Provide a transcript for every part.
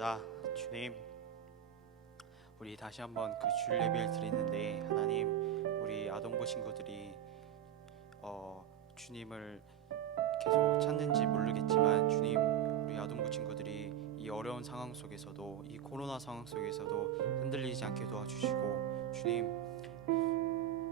기도드립니다. 주님, 우리 다시 한번 그 주일 예배를 드리는데 하나님, 우리 아동부 친구들이 주님을 계속 찾는지 모르겠지만 주님, 우리 아동부 친구들이 이 어려운 상황 속에서도, 이 코로나 상황 속에서도 흔들리지 않게 도와주시고, 주님,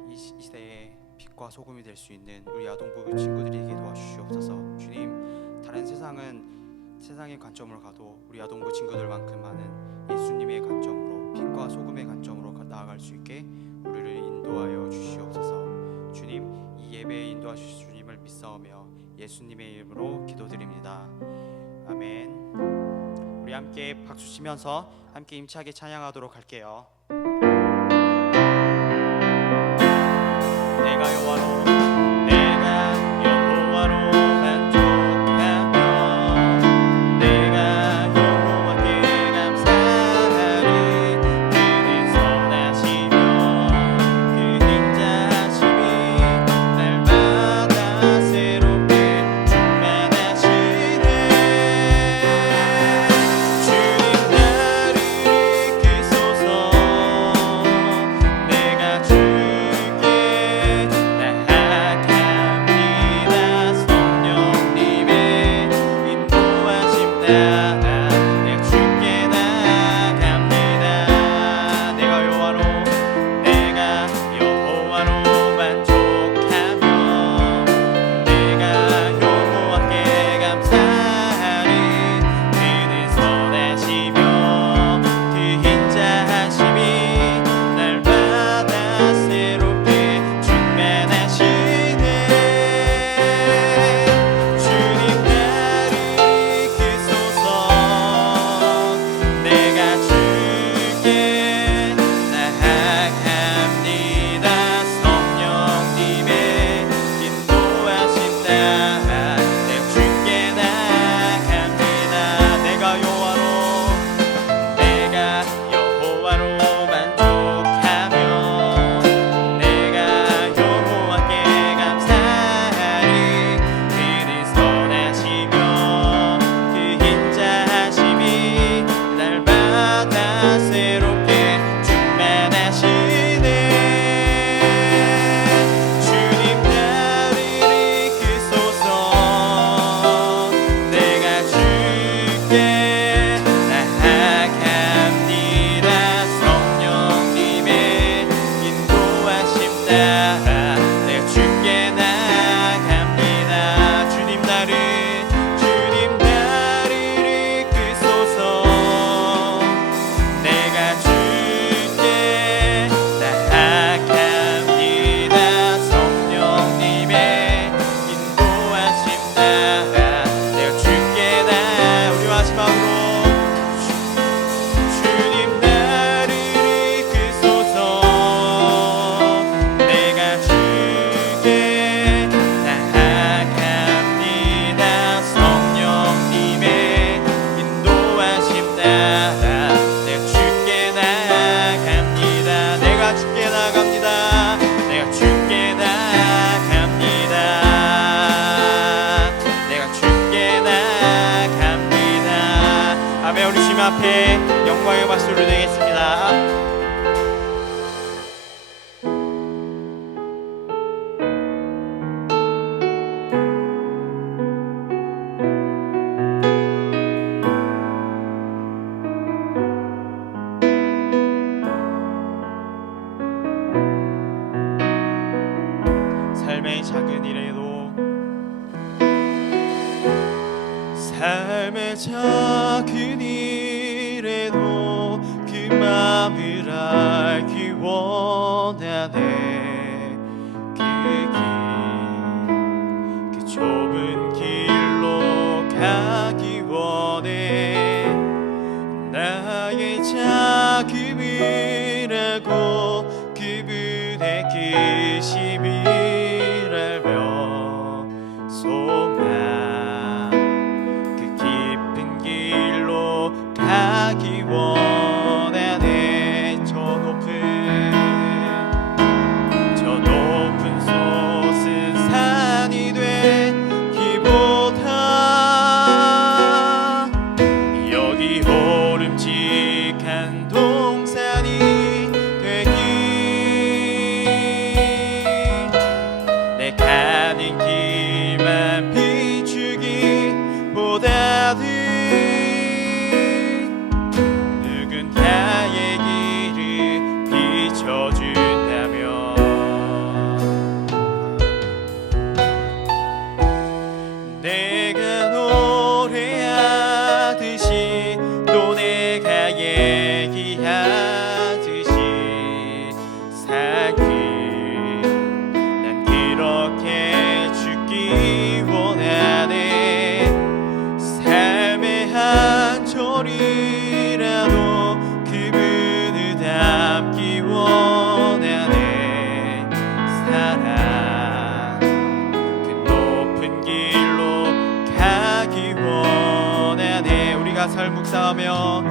이 시대에 빛과 소금이 될 수 있는 우리 아동부 친구들에게 도와주시옵소서. 주님, 다른 세상의 관점으로 가도 우리 아동부 친구들만큼 많은 예수님의 관점으로, 빛과 소금의 관점으로 나아갈 수 있게 우리를 인도하여 주시옵소서. 주님, 이 예배에 인도하실 주님을 믿사오며 예수님의 이름으로 기도드립니다. 아멘. 우리 함께 박수 치면서 함께 힘차게 찬양하도록 할게요. 내가 여호와로, 내가 여호와로 만족하며 내가 여호와께 감사하리. 그는 선하시며 그 인자하심이 날마다 새롭게 충만하시네. 주님 나를 이끄소서. 내가 주께 나아갑니다. 성령님의 인도하심 따라 내가 주께 나아갑니다. 내가 여호와로, 내가 여호와로 만족하며 내가 여호와께 감사하리. 그는 선하시며 그 인자하심이 날마다 새롭게 충만하시네. 주님 나를 이끄소서. 내가 주께 나아갑니다. 성령님의 인도하심 따라 내가 주께 나아갑니다. 내가 여호와로, 내가 여호와로 만족하며 내가 여호와께 감사하리. 그는 선하시며 그 인자하심이 날마다 새롭게 충만하시네. 주님 나를 이끄소서. 내가 주께 나아갑니다. 성령님의 인도하심 따라 내가 주께 나아갑니다. 주님 나를 이끄소서. 내가 주께 나아갑니다. 성령님의 인도하심 따라 내가 주께 우리 마지막으로 주님 나를 이끄소서. 내가 주께 나아갑니다. 성령님의 인도하심 따라 내가 주께 나아갑니다. 내가 주께 나아갑니다. 내가 주께 나아갑니다. 내가 주께 나아갑니다. 아멘. 우리 주님 앞에 영광의 박수를 드리겠습니다. 삶의 작은 일에도, 삶의 작은 일에도 그 마음을 알기 원하네. 그 좁은 길로 가기 원해. 나의 자금이라고 그분의 크심을 알며 소망 그 깊은 길로 가기 원하네. 저 높은 솟은 산이 되기보다 여기 오른 절이라도 그분을 닮기 원하네. 사랑 그 높은 길로 가기 원하네. 우리가 삶 묵상하며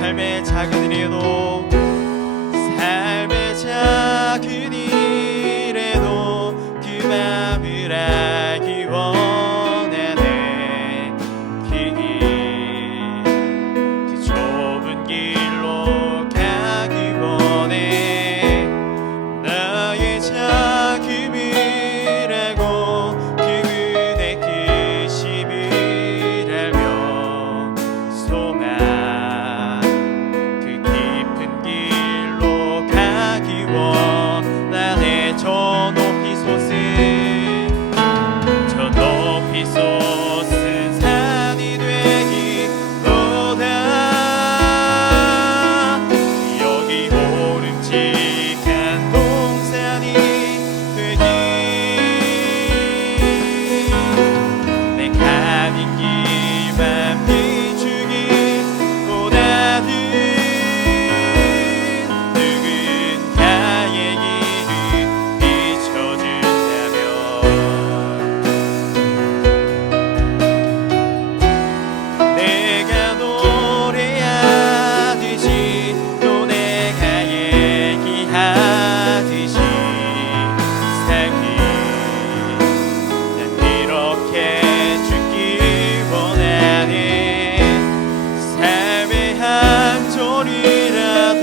삶의 작은 일에도 삶의 작은 일에도 그 맘을 알기 원하네. 그 좁은 길로 가기 원해. 나의 작음이라고 그분의 크심을 알며 소망 그 깊은 길로 가기 원하네. 저 높이 솟은 산이 되기보다 여기 오름직한 동산이 되기. 내 가는 길만 비추기보다는 누군가의 길을 비춰준다면 내가 노래하듯이 또 내가 얘기하듯이 살기. 난 이렇게 죽기 원하네. 삶의 한 절이라도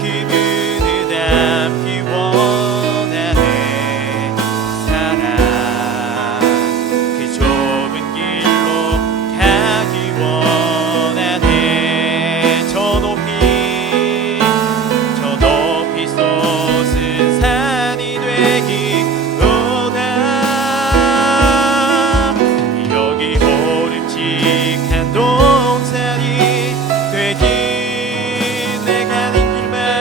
그분을 닮기 원하네. 사랑 그 좁은 길로 가기 원하네. 저 높이 솟은 산이 되기보다 여기 오름직한 동산이 되기. 내 가는 길만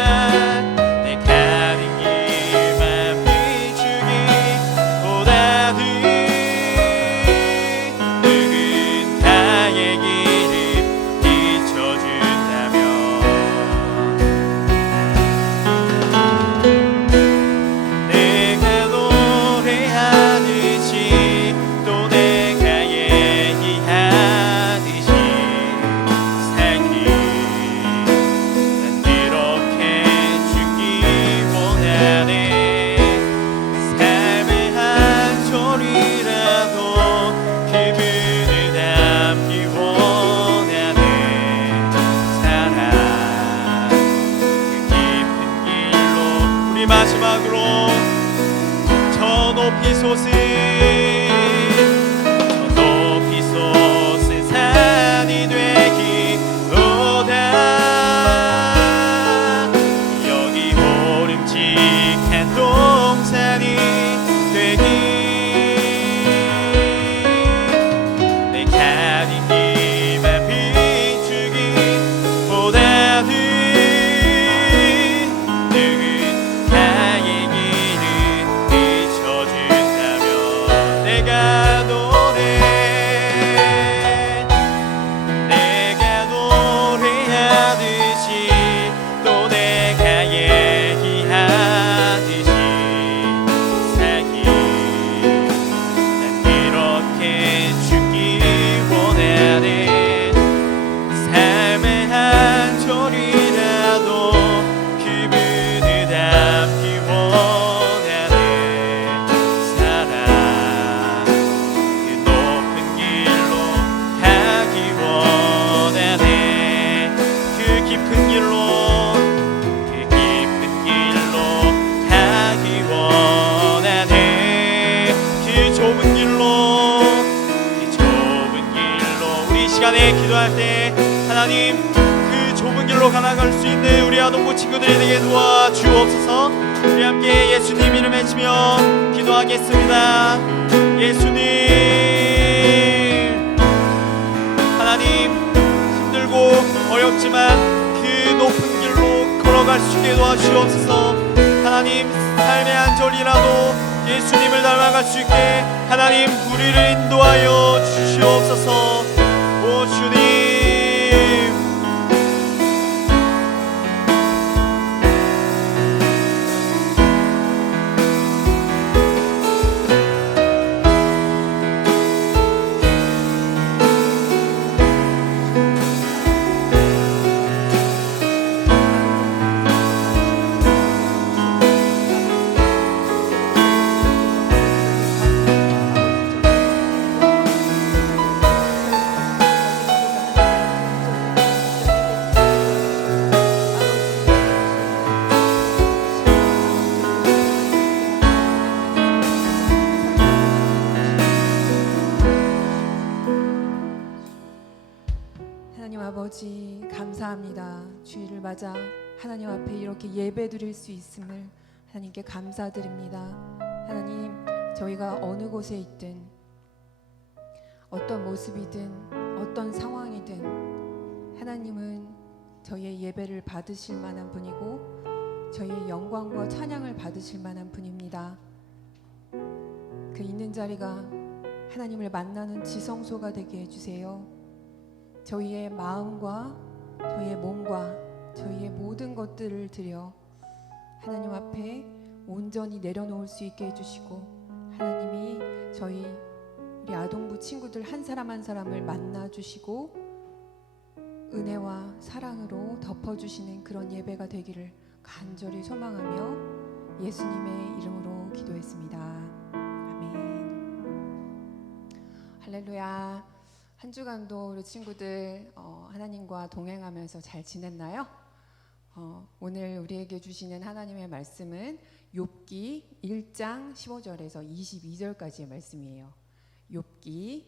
비추기보다는 누군가의 길을 비춰준다면 내가 노래하듯이 또 내가 얘기하듯이 살기. 난 이렇게 죽기 원하네. 삶의 한 절이라도 그분을 닮기 원하네. 사랑 그 깊은 길로. 우리 마지막으로 저 높이 솟은 산이 되기보다 여기 오름직한 동산이 되기. 내 가는 길만 비추기보다는 누군가의 길을 비춰준다면 내가 노래하듯이 또 내가 얘기하듯이 살기. 난 이렇게 죽기 원하네. 삶의 한 절이라도 그분을 닮기 원하네. 사랑 그 높은 길로 가기 원하네. 그 깊은 길로 가기 원하네. 그 좁은 길로 우리 이 시간에 기도할 때 하나님 그 좁은 길로 가나갈 수 있는 우리 아동부 친구들이 되게 도와주옵소서. 우리 함께 예수님 이름 외치며 기도하겠습니다. 예수님, 하나님 힘들고 어렵지만 그 높은 길로 걸어갈 수 있게 도와주옵소서. 하나님 삶의 한 절이라도 예수님을 닮아갈 수 있게 하나님 우리를 인도하여 주시옵소서. 오 주님, 아버지 감사합니다. 주일을 맞아 하나님 앞에 이렇게 예배 드릴 수 있음을 하나님께 감사드립니다. 하나님, 저희가 어느 곳에 있든 어떤 모습이든 어떤 상황이든 하나님은 저희의 예배를 받으실 만한 분이고 저희의 영광과 찬양을 받으실 만한 분입니다. 그 있는 자리가 하나님을 만나는 지성소가 되게 해주세요. 저희의 마음과 저희의 몸과 저희의 모든 것들을 드려 하나님 앞에 온전히 내려놓을 수 있게 해주시고, 하나님이 저희 우리 아동부 친구들 한 사람 한 사람을 만나주시고 은혜와 사랑으로 덮어주시는 그런 예배가 되기를 간절히 소망하며 예수님의 이름으로 기도했습니다. 아멘. 할렐루야. 한 주간도 우리 친구들 하나님과 동행하면서 잘 지냈나요? 오늘 우리에게 주시는 하나님의 말씀은 욥기 1장 15절에서 22절까지의 말씀이에요. 욥기,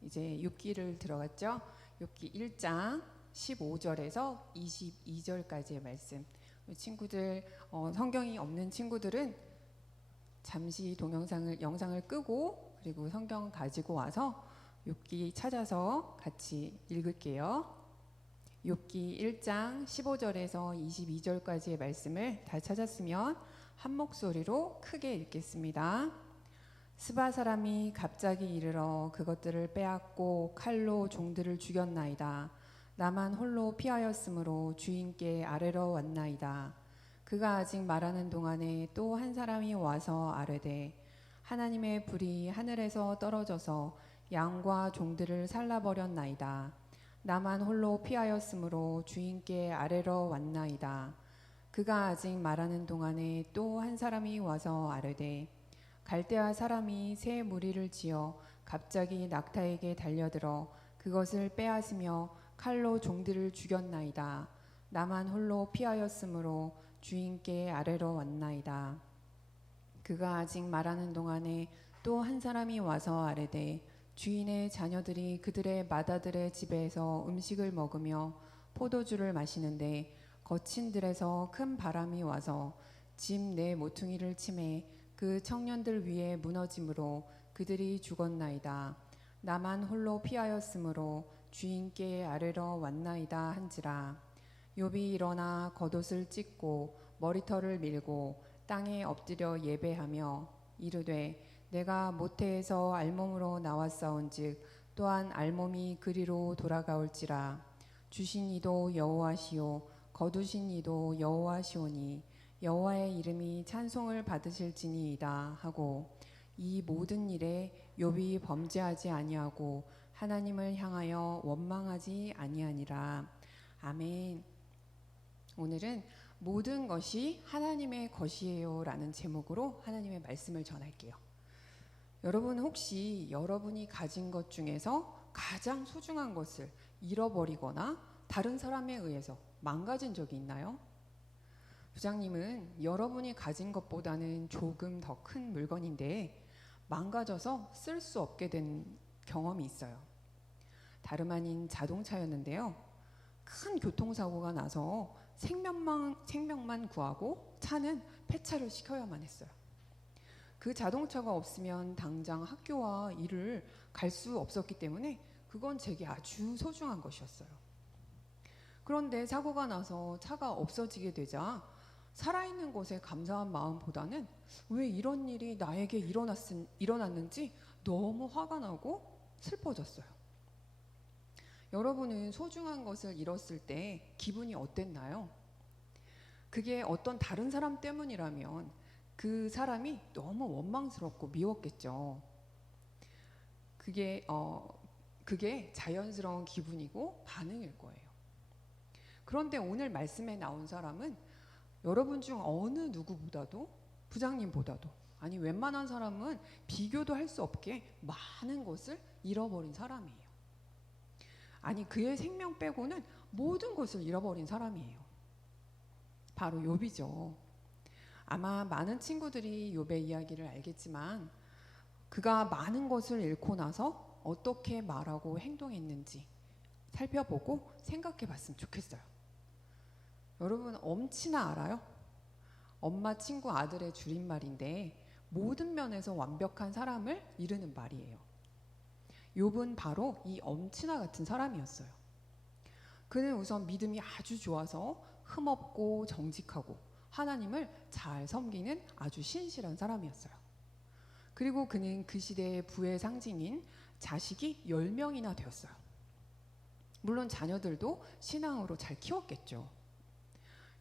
이제 욥기를 들어갔죠? 욥기 1장 15절에서 22절까지의 말씀. 우리 친구들 성경이 없는 친구들은 잠시 영상을 끄고 그리고 성경 가지고 와서 욥기 찾아서 같이 읽을게요. 욥기 1장 15절에서 22절까지의 말씀을 다 찾았으면 한 목소리로 크게 읽겠습니다. 스바 사람이 갑자기 이르러 그것들을 빼앗고 칼로 종들을 죽였나이다. 나만 홀로 피하였으므로 주인께 아뢰러 왔나이다. 그가 아직 말하는 동안에 또 한 사람이 와서 아뢰되 하나님의 불이 하늘에서 떨어져서 양과 종들을 살라버렸나이다. 나만 홀로 피하였으므로 주인께 아뢰러 왔나이다. 그가 아직 말하는 동안에 또 한 사람이 와서 아뢰되 갈대아 사람이 새 무리를 지어 갑자기 낙타에게 달려들어 그것을 빼앗으며 칼로 종들을 죽였나이다. 나만 홀로 피하였으므로 주인께 아뢰러 왔나이다. 그가 아직 말하는 동안에 또 한 사람이 와서 아뢰되 주인의 자녀들이 그들의 맏아들의 집에서 음식을 먹으며 포도주를 마시는데 거친 들에서 큰 바람이 와서 집 내 모퉁이를 치매 그 청년들 위에 무너짐으로 그들이 죽었나이다. 나만 홀로 피하였으므로 주인께 아뢰러 왔나이다 한지라. 욥이 일어나 겉옷을 찢고 머리털을 밀고 땅에 엎드려 예배하며 이르되 내가 모태에서 알몸으로 나왔사온즉 또한 알몸이 그리로 돌아가올지라. 주신 이도 여호와시오 거두신 이도 여호와시오니 여호와의 이름이 찬송을 받으실지니이다 하고 이 모든 일에 욥이 범죄하지 아니하고 하나님을 향하여 원망하지 아니하니라. 아멘. 오늘은 모든 것이 하나님의 것이에요 라는 제목으로 하나님의 말씀을 전할게요. 여러분, 혹시 여러분이 가진 것 중에서 가장 소중한 것을 잃어버리거나 다른 사람에 의해서 망가진 적이 있나요? 부장님은 여러분이 가진 것보다는 조금 더 큰 물건인데 망가져서 쓸 수 없게 된 경험이 있어요. 다름 아닌 자동차였는데요. 큰 교통사고가 나서 생명만 구하고 차는 폐차를 시켜야만 했어요. 그 자동차가 없으면 당장 학교와 일을 갈 수 없었기 때문에 그건 제게 아주 소중한 것이었어요. 그런데 사고가 나서 차가 없어지게 되자 살아있는 것에 감사한 마음보다는 왜 이런 일이 나에게 일어났는지 너무 화가 나고 슬퍼졌어요. 여러분은 소중한 것을 잃었을 때 기분이 어땠나요? 그게 어떤 다른 사람 때문이라면 그 사람이 너무 원망스럽고 미웠겠죠. 그게 자연스러운 기분이고 반응일 거예요. 그런데 오늘 말씀에 나온 사람은 여러분 중 어느 누구보다도, 부장님보다도, 아니 웬만한 사람은 비교도 할 수 없게 많은 것을 잃어버린 사람이에요. 아니 그의 생명 빼고는 모든 것을 잃어버린 사람이에요. 바로 욥이죠. 아마 많은 친구들이 욥의 이야기를 알겠지만 그가 많은 것을 잃고 나서 어떻게 말하고 행동했는지 살펴보고 생각해 봤으면 좋겠어요. 여러분, 엄치나 알아요? 엄마, 친구, 아들의 줄임말인데 모든 면에서 완벽한 사람을 이르는 말이에요. 욥은 바로 이 엄치나 같은 사람이었어요. 그는 우선 믿음이 아주 좋아서 흠없고 정직하고 하나님을 잘 섬기는 아주 신실한 사람이었어요. 그리고 그는 그 시대의 부의 상징인 자식이 10명이나 되었어요. 물론 자녀들도 신앙으로 잘 키웠겠죠.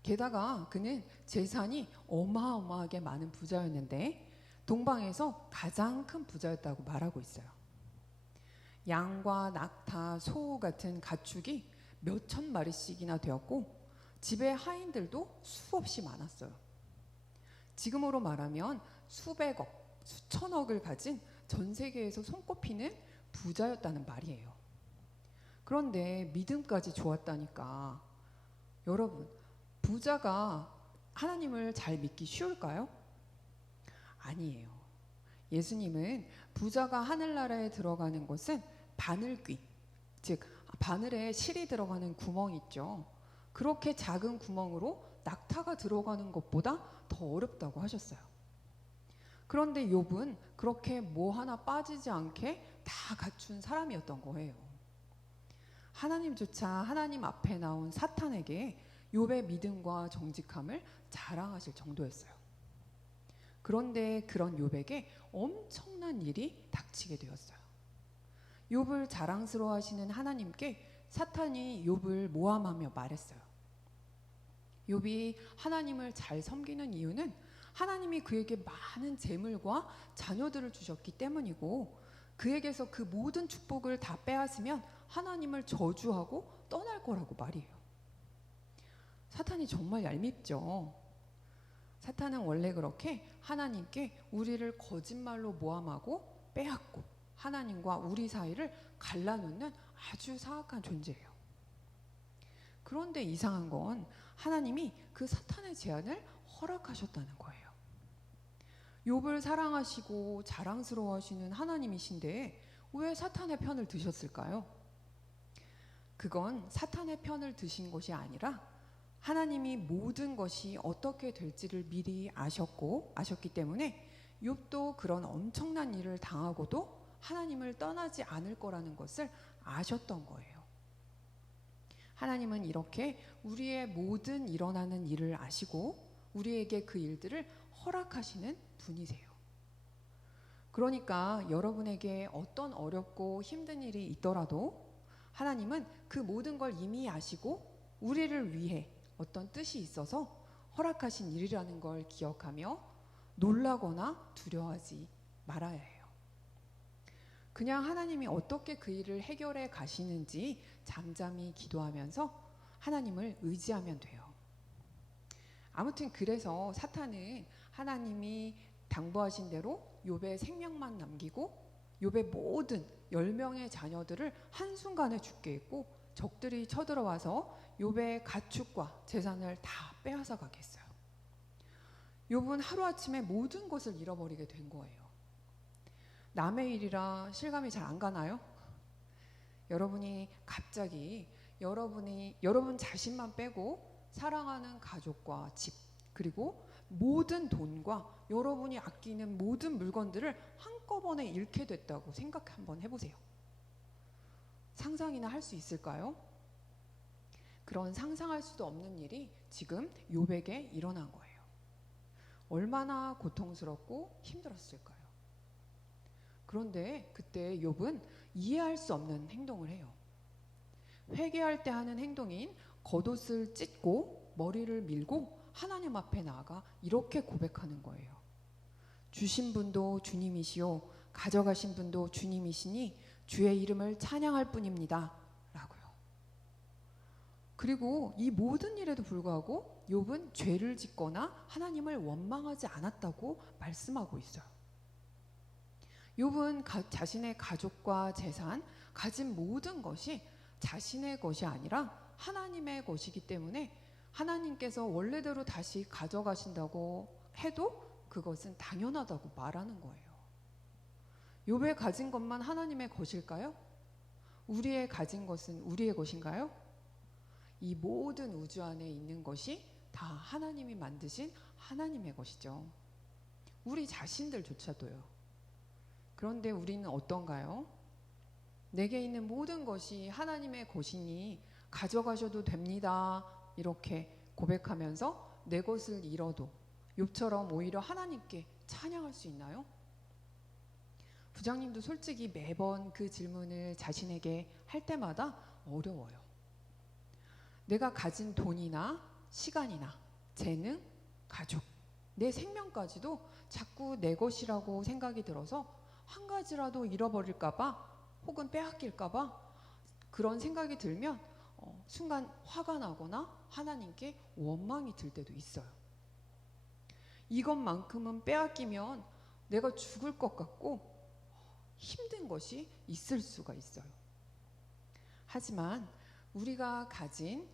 게다가 그는 재산이 어마어마하게 많은 부자였는데 동방에서 가장 큰 부자였다고 말하고 있어요. 양과 낙타, 소 같은 가축이 몇천 마리씩이나 되었고 집에 하인들도 수없이 많았어요. 지금으로 말하면 수백억, 수천억을 가진 전 세계에서 손꼽히는 부자였다는 말이에요. 그런데 믿음까지 좋았다니까. 여러분, 부자가 하나님을 잘 믿기 쉬울까요? 아니에요. 예수님은 부자가 하늘나라에 들어가는 곳은 바늘귀, 즉 바늘에 실이 들어가는 구멍이 있죠. 그렇게 작은 구멍으로 낙타가 들어가는 것보다 더 어렵다고 하셨어요. 그런데 욥은 그렇게 뭐 하나 빠지지 않게 다 갖춘 사람이었던 거예요. 하나님조차 하나님 앞에 나온 사탄에게 욥의 믿음과 정직함을 자랑하실 정도였어요. 그런데 그런 욥에게 엄청난 일이 닥치게 되었어요. 욥을 자랑스러워하시는 하나님께 사탄이 욥을 모함하며 말했어요. 욥이 하나님을 잘 섬기는 이유는 하나님이 그에게 많은 재물과 자녀들을 주셨기 때문이고 그에게서 그 모든 축복을 다 빼앗으면 하나님을 저주하고 떠날 거라고 말이에요. 사탄이 정말 얄밉죠. 사탄은 원래 그렇게 하나님께 우리를 거짓말로 모함하고 빼앗고 하나님과 우리 사이를 갈라놓는 아주 사악한 존재예요. 그런데 이상한 건 하나님이 그 사탄의 제안을 허락하셨다는 거예요. 욥을 사랑하시고 자랑스러워하시는 하나님이신데 왜 사탄의 편을 드셨을까요? 그건 사탄의 편을 드신 것이 아니라 하나님이 모든 것이 어떻게 될지를 미리 아셨기 때문에 욥도 그런 엄청난 일을 당하고도 하나님을 떠나지 않을 거라는 것을 아셨던 거예요. 하나님은 이렇게 우리의 모든 일어나는 일을 아시고 우리에게 그 일들을 허락하시는 분이세요. 그러니까 여러분에게 어떤 어렵고 힘든 일이 있더라도 하나님은 그 모든 걸 이미 아시고 우리를 위해 어떤 뜻이 있어서 허락하신 일이라는 걸 기억하며 놀라거나 두려워하지 말아야 해요. 그냥 하나님이 어떻게 그 일을 해결해 가시는지 잠잠히 기도하면서 하나님을 의지하면 돼요. 아무튼 그래서 사탄은 하나님이 당부하신 대로 욥의 생명만 남기고 욥의 모든 10명의 자녀들을 한순간에 죽게 했고 적들이 쳐들어와서 욥의 가축과 재산을 다 빼앗아 가게 했어요. 욥은 하루아침에 모든 것을 잃어버리게 된 거예요. 남의 일이라 실감이 잘 안 가나요? 여러분이 갑자기 여러분 자신만 빼고 사랑하는 가족과 집 그리고 모든 돈과 여러분이 아끼는 모든 물건들을 한꺼번에 잃게 됐다고 생각 한번 해보세요. 상상이나 할 수 있을까요? 그런 상상할 수도 없는 일이 지금 욥에게 일어난 거예요. 얼마나 고통스럽고 힘들었을까요? 그런데 그때 욥은 이해할 수 없는 행동을 해요. 회개할 때 하는 행동인 겉옷을 찢고 머리를 밀고 하나님 앞에 나아가 이렇게 고백하는 거예요. 주신 분도 주님이시요 가져가신 분도 주님이시니 주의 이름을 찬양할 뿐입니다. 라고요. 그리고 이 모든 일에도 불구하고 욥은 죄를 짓거나 하나님을 원망하지 않았다고 말씀하고 있어요. 욥은 자신의 가족과 재산, 가진 모든 것이 자신의 것이 아니라 하나님의 것이기 때문에 하나님께서 원래대로 다시 가져가신다고 해도 그것은 당연하다고 말하는 거예요. 욥의 가진 것만 하나님의 것일까요? 우리의 가진 것은 우리의 것인가요? 이 모든 우주 안에 있는 것이 다 하나님이 만드신 하나님의 것이죠. 우리 자신들조차도요. 그런데 우리는 어떤가요? 내게 있는 모든 것이 하나님의 것이니 가져가셔도 됩니다. 이렇게 고백하면서 내 것을 잃어도 욥처럼 오히려 하나님께 찬양할 수 있나요? 부장님도 솔직히 매번 그 질문을 자신에게 할 때마다 어려워요. 내가 가진 돈이나 시간이나 재능, 가족, 내 생명까지도 자꾸 내 것이라고 생각이 들어서 한 가지라도 잃어버릴까봐 혹은 빼앗길까봐 그런 생각이 들면 순간 화가 나거나 하나님께 원망이 들 때도 있어요. 이것만큼은 빼앗기면 내가 죽을 것 같고 힘든 것이 있을 수가 있어요. 하지만 우리가 가진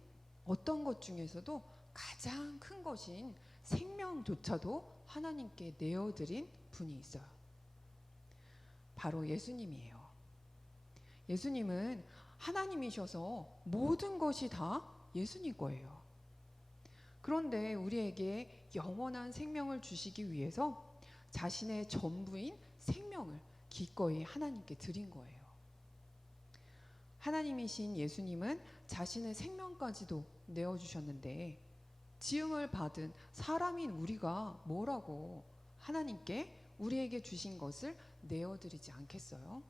어떤 것 중에서도 가장 큰 것인 생명조차도 하나님께 내어드린 분이 있어요. 바로 예수님이에요. 예수님은 하나님이셔서 모든 것이 다 예수님 거예요. 그런데 우리에게 영원한 생명을 주시기 위해서 자신의 전부인 생명을 기꺼이 하나님께 드린 거예요. 하나님이신 예수님은 자신의 생명까지도 내어주셨는데 지음을 받은 사람인 우리가 뭐라고 하나님께 우리에게 주신 것을 내어드리지 않겠어요?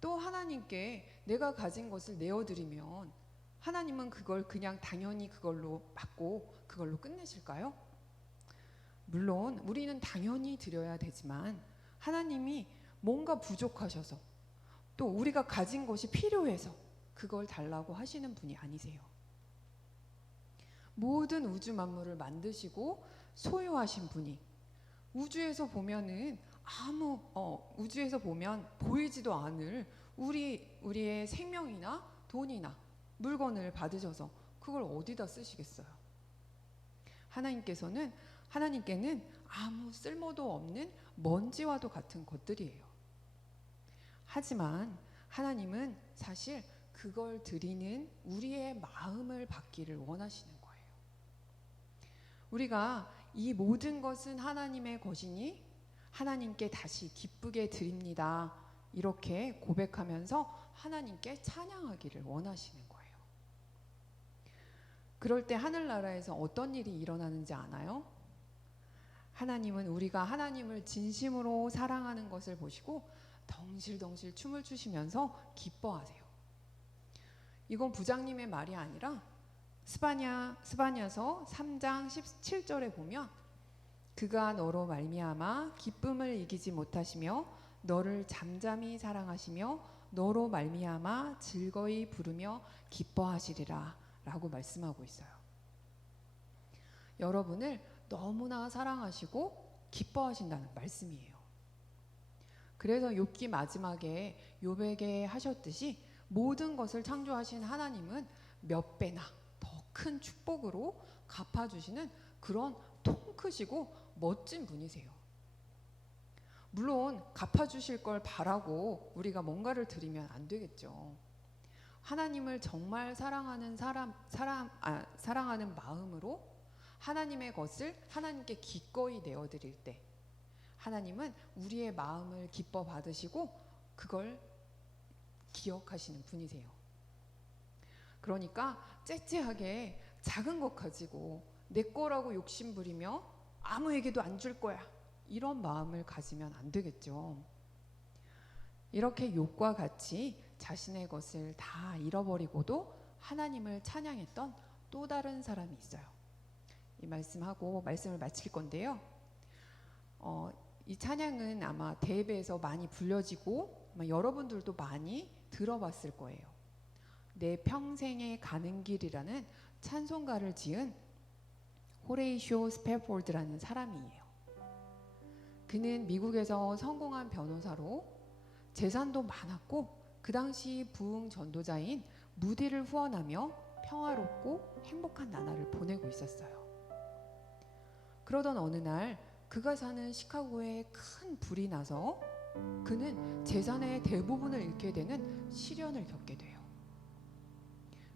또 하나님께 내가 가진 것을 내어드리면 하나님은 그걸 그냥 당연히 그걸로 받고 그걸로 끝내실까요? 물론 우리는 당연히 드려야 되지만 하나님이 뭔가 부족하셔서 또 우리가 가진 것이 필요해서 그걸 달라고 하시는 분이 아니세요. 모든 우주 만물을 만드시고 소유하신 분이 우주에서 보면은 우주에서 보면 보이지도 않을 우리의 생명이나 돈이나 물건을 받으셔서 그걸 어디다 쓰시겠어요? 하나님께는 아무 쓸모도 없는 먼지와도 같은 것들이에요. 하지만 하나님은 사실 그걸 드리는 우리의 마음을 받기를 원하시는 거예요. 우리가 이 모든 것은 하나님의 것이니 하나님께 다시 기쁘게 드립니다. 이렇게 고백하면서 하나님께 찬양하기를 원하시는 거예요. 그럴 때 하늘나라에서 어떤 일이 일어나는지 아나요? 하나님은 우리가 하나님을 진심으로 사랑하는 것을 보시고 덩실덩실 춤을 추시면서 기뻐하세요. 이건 부장님의 말이 아니라 스바냐서 3장 17절에 보면 그가 너로 말미암아 기쁨을 이기지 못하시며 너를 잠잠히 사랑하시며 너로 말미암아 즐거이 부르며 기뻐하시리라 라고 말씀하고 있어요. 여러분을 너무나 사랑하시고 기뻐하신다는 말씀이에요. 그래서 욥기 마지막에 욥에게 하셨듯이 모든 것을 창조하신 하나님은 몇 배나 더 큰 축복으로 갚아주시는 그런 통 크시고 멋진 분이세요. 물론 갚아주실 걸 바라고 우리가 뭔가를 드리면 안 되겠죠. 하나님을 정말 사랑하는 사랑하는 마음으로 하나님의 것을 하나님께 기꺼이 내어드릴 때 하나님은 우리의 마음을 기뻐 받으시고 그걸 기억하시는 분이세요. 그러니까 째째하게 작은 것 가지고 내 거라고 욕심부리며 아무에게도 안 줄 거야 이런 마음을 가지면 안 되겠죠. 이렇게 욥과 같이 자신의 것을 다 잃어버리고도 하나님을 찬양했던 또 다른 사람이 있어요. 이 말씀하고 말씀을 마칠 건데요. 이 찬양은 아마 대회에서 많이 불려지고 아마 여러분들도 많이 들어봤을 거예요. 내 평생에 가는 길이라는 찬송가를 지은 호레이쇼 스패포드라는 사람이에요. 그는 미국에서 성공한 변호사로 재산도 많았고 그 당시 부흥 전도자인 무디를 후원하며 평화롭고 행복한 나날을 보내고 있었어요. 그러던 어느 날 그가 사는 시카고에 큰 불이 나서 그는 재산의 대부분을 잃게 되는 시련을 겪게 돼요.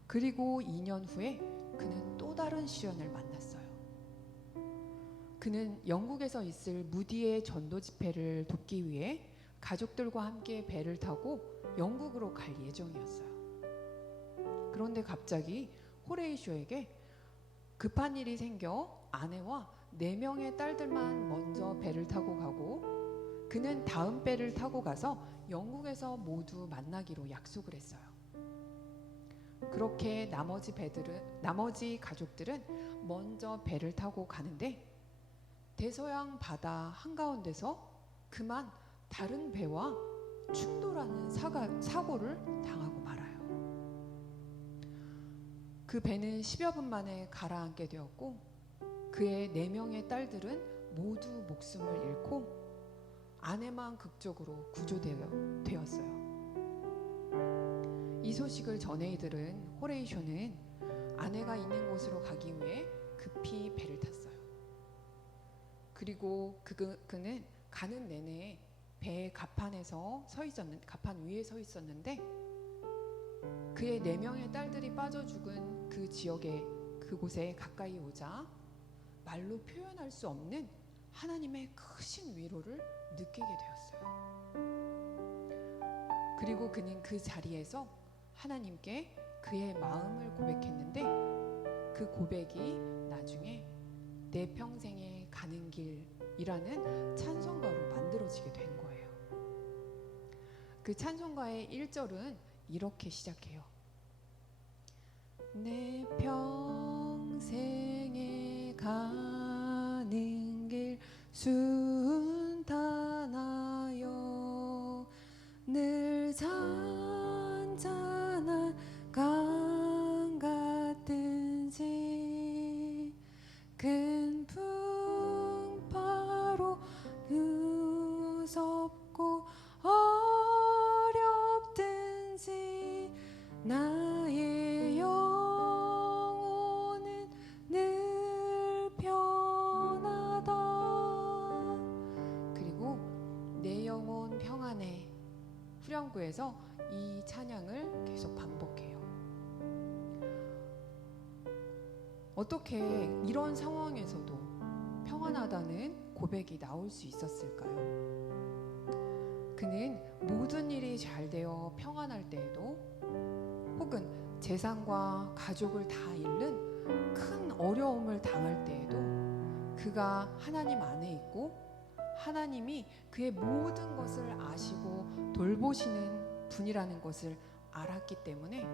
그리고 2년 후에 그는 또 다른 시련을 만났어요. 그는 영국에서 있을 무디의 전도 집회를 돕기 위해 가족들과 함께 배를 타고 영국으로 갈 예정이었어요. 그런데 갑자기 호레이쇼에게 급한 일이 생겨 아내와 4명의 딸들만 먼저 배를 타고 가고 그는 다음 배를 타고 가서 영국에서 모두 만나기로 약속을 했어요. 그렇게 나머지 가족들은 먼저 배를 타고 가는데 대서양 바다 한가운데서 그만 다른 배와 충돌하는 사고를 당하고 말아요. 그 배는 10여 분 만에 가라앉게 되었고 그의 4명의 딸들은 모두 목숨을 잃고 아내만 극적으로 구조되었어요. 이 소식을 전해 들은 호레이쇼는 아내가 있는 곳으로 가기 위해 급히 배를 탔어요. 그리고 그는 가는 내내 배의 갑판 위에 서 있었는데 그의 4명의 딸들이 빠져 죽은 그곳에 가까이 오자 말로 표현할 수 없는 하나님의 크신 위로를 느끼게 되었어요. 그리고 그는 그 자리에서 하나님께 그의 마음을 고백했는데 그 고백이 나중에 내 평생에 가는 길이라는 찬송가로 만들어지게 된 거예요. 그 찬송가의 1절은 이렇게 시작해요. 내 평생에 가는 길 순탄하여 늘 잔잔한 강 같든지 큰 풍파로 무섭고 어렵든지 나의 영혼은 늘 편하다. 그리고 내 영혼 평안해 후렴구에서 이 찬양을 계속 반복해요. 어떻게 이런 상황에서도 평안하다는 고백이 나올 수 있었을까요? 그는 모든 일이 잘 되어 평안할 때에도 혹은 재산과 가족을 다 잃는 큰 어려움을 당할 때에도 그가 하나님 안에 있고 하나님이 그의 모든 것을 아시고 돌보시는 분이라는 것을 알았기 때문에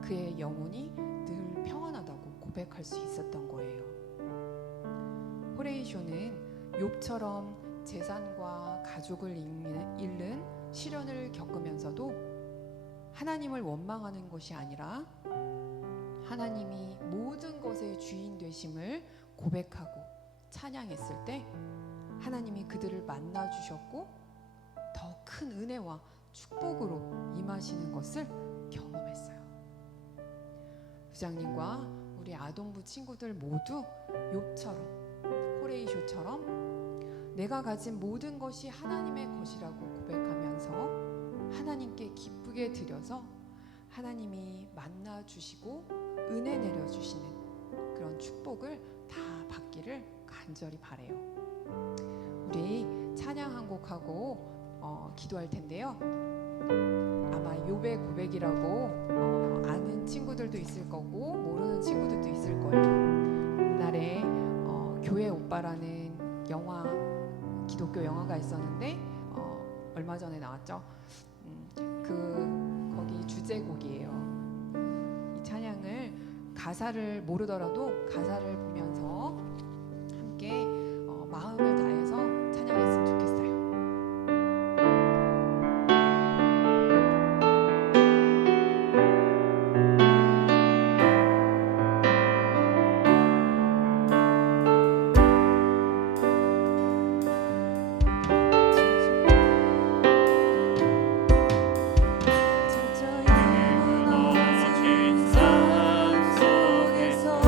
그의 영혼이 늘 평안하다고 고백할 수 있었던 거예요. 호레이쇼는 욥처럼 재산과 가족을 잃는 시련을 겪으면서도 하나님을 원망하는 것이 아니라 하나님이 모든 것의 주인 되심을 고백하고 찬양했을 때 하나님이 그들을 만나 주셨고 더 큰 은혜와 축복으로 임하시는 것을 경험했어요. 부장님과 우리 아동부 친구들 모두 욥처럼 호레이쇼처럼 내가 가진 모든 것이 하나님의 것이라고 고백하면서 하나님께 기쁘게 드려서 하나님이 만나 주시고 은혜 내려 주시는 그런 축복을 다 받기를 간절히 바래요. 우리 찬양 한 곡하고 기도할 텐데요. 아마 욥의 고백이라고 아는 친구들도 있을 거고 모르는 친구들도 있을 거예요. 옛날에 교회 오빠라는 영화, 기독교 영화가 있었는데 얼마 전에 나왔죠. 거기 주제곡이에요. 이 찬양을 가사를 모르더라도 가사를 보면서 함께 마음을 다해서 찬양했으면 좋겠어요. 무너진 삶 속에서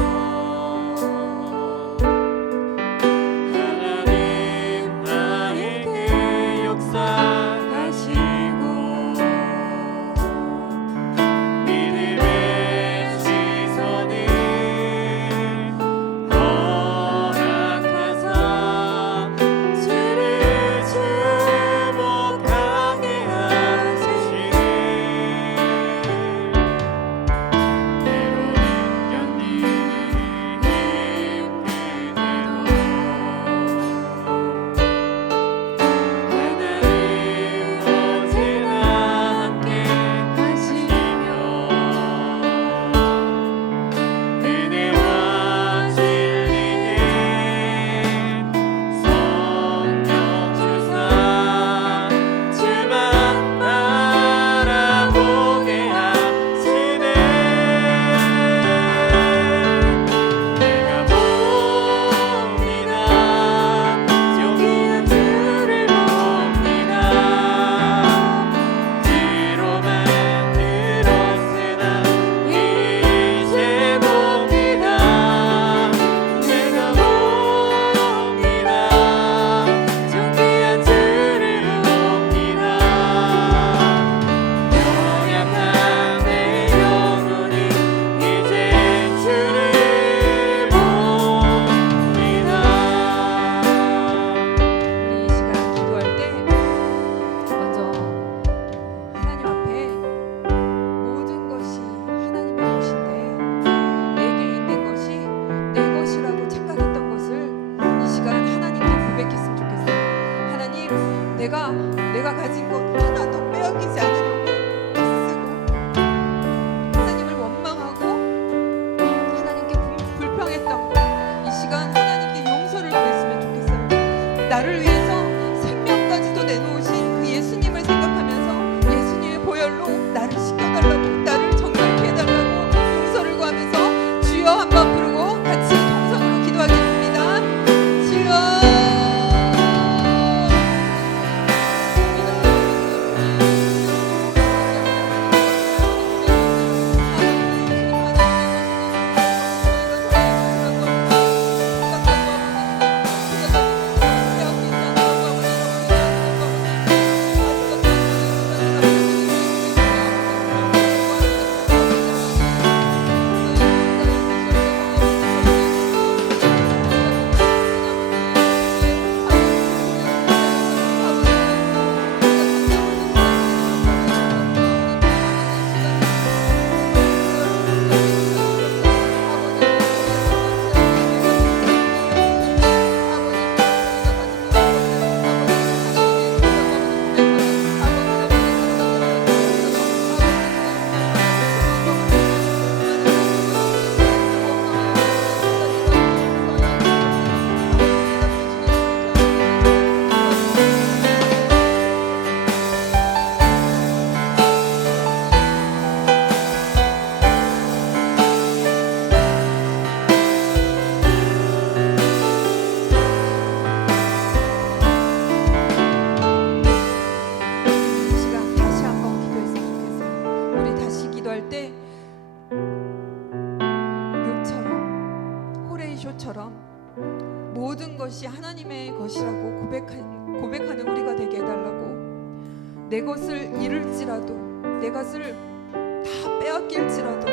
호레이쇼처럼 모든 것이 하나님의 것이라고 고백하는 우리가 되게 해달라고. 내 것을 잃을지라도, 내 것을 다 빼앗길지라도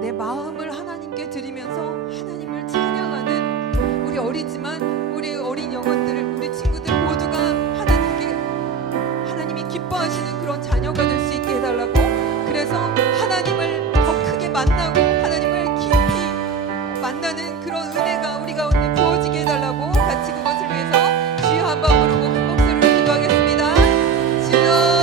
내 마음을 하나님께 드리면서 하나님을 찬양하는 우리 어리지만 우리 어린 영혼들, 우리 친구들 모두가 하나님이 기뻐하시는 그런 자녀가 될 수 있게 해달라고. 그래서 하나님을 더 크게 만나고 하나님을 깊이 만나는 그런 은혜가 우리 가운데 부어지게 해달라고 같이 그것을 위해서 주여 한번 부르고 큰 목소리로 기도하겠습니다. 주여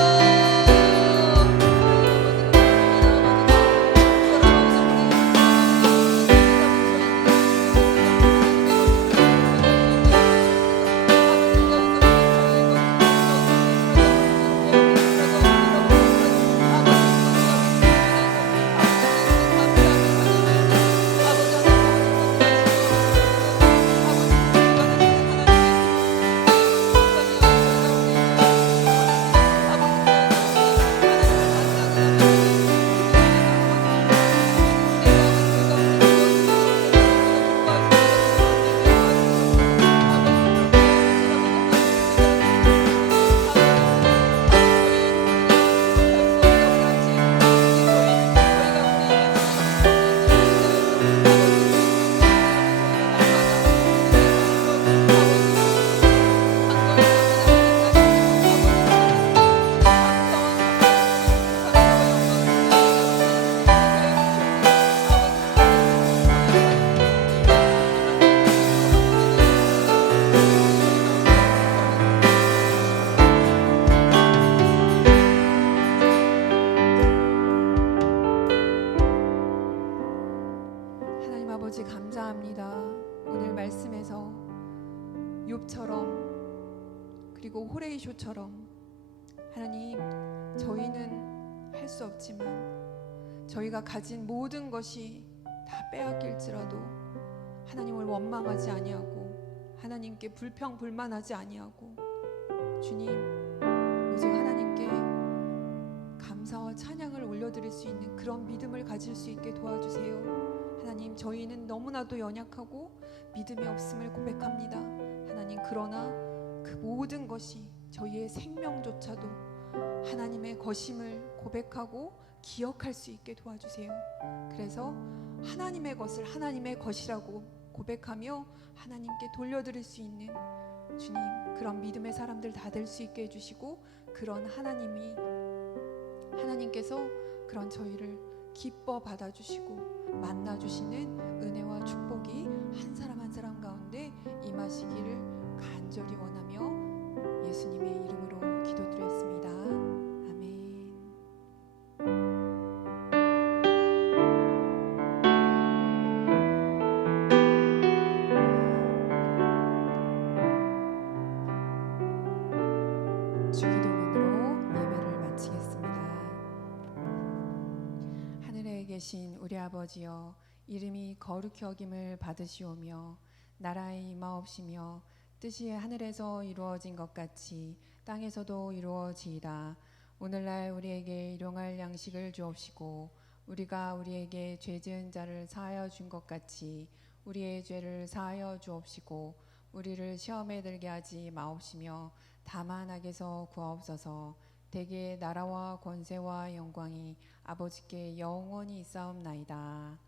아버지 감사합니다. 오늘 말씀에서 욥처럼 그리고 호레이쇼처럼 하나님, 저희는 할 수 없지만 저희가 가진 모든 것이 다 빼앗길지라도 하나님을 원망하지 아니하고 하나님께 불평불만하지 아니하고 주님, 오직 하나님께 감사와 찬양을 올려드릴 수 있는 그런 믿음을 가질 수 있게 도와주세요. 하나님, 저희는 너무나도 연약하고 믿음이 없음을 고백합니다. 하나님, 그러나 그 모든 것이 저희의 생명조차도 하나님의 것임을 고백하고 기억할 수 있게 도와주세요. 그래서 하나님의 것을 하나님의 것이라고 고백하며 하나님께 돌려드릴 수 있는 주님, 그런 믿음의 사람들 다 될 수 있게 해주시고, 그런 하나님께서 그런 저희를 기뻐 받아주시고 만나주시는 은혜와 축복이 한 사람 한 사람 가운데 임하시기를 간절히 원하며 예수님의 이름으로 기도드렸습니다. 아멘. 주기도문으로 예배를 마치겠습니다. 하늘에 계신 우리 아버지여, 이름이 거룩히 여김을 받으시오며 나라의 임하옵시며 뜻이 하늘에서 이루어진 것 같이 땅에서도 이루어지이다. 오늘날 우리에게 일용할 양식을 주옵시고, 우리가 우리에게 죄 지은 자를 사하여 준 것 같이 우리의 죄를 사하여 주옵시고, 우리를 시험에 들게 하지 마옵시며 다만 악에서 구하옵소서. 대개 나라와 권세와 영광이 아버지께 영원히 있사옵나이다.